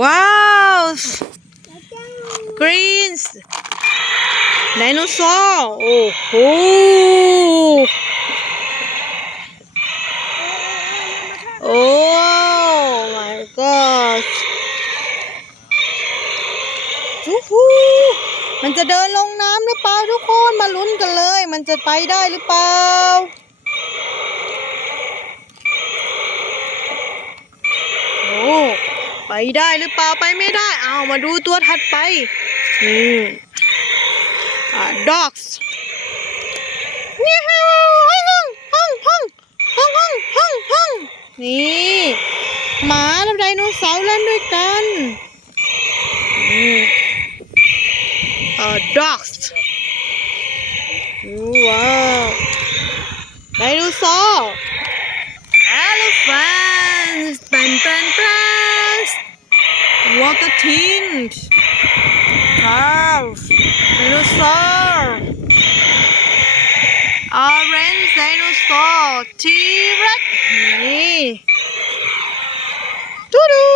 ว้าว greens ไดโนเสาร์โอ้โหโอ้ my god ทูฮูมันจะเดินลงน้ำหรือเปล่าทุกคนมาลุ้นกันเลย มันจะไปได้หรือเปล่า โอ้ ไปได้หรือเปล่าไปไม่ได้ เอามาดูตัวถัดไปอืมอ่า dogs นี่ห้องห้องห้องห้องห้องห้องห้องนี่หมาและไดโนเสาร์เล่นด้วยกันอืมอ่า dogs ว้าวไดโนเสาร์ elephant วัวกระทิง cows ไดโนเสาร์ orange dinosaur T-Rex นี่ดูดู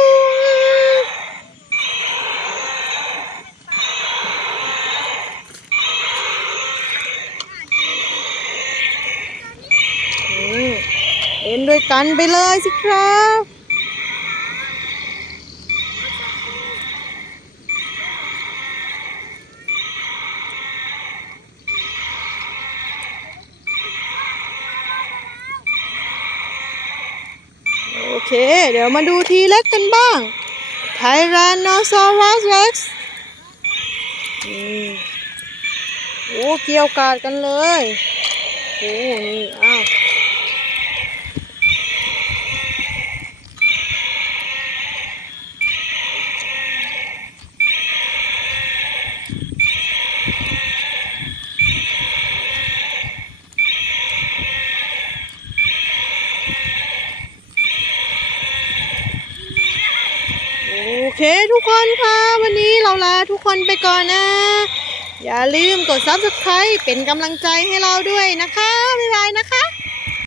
เล่นด้วยกันไปเลยสิครับ โอ เคเดี๋ยวมาดูทีเล็กกันบ้างไทรานโนซอรัสเร็กซ์โอ้เกี่ยวกาดกันเลย โอ้นี่อ้าว โอ เคทุกคนค่ะ วันนี้เราลาทุกคนไปก่อนนะ อย่าลืมกด subscribe เป็นกำลังใจให้เราด้วยนะคะ บ๊ายบายนะคะ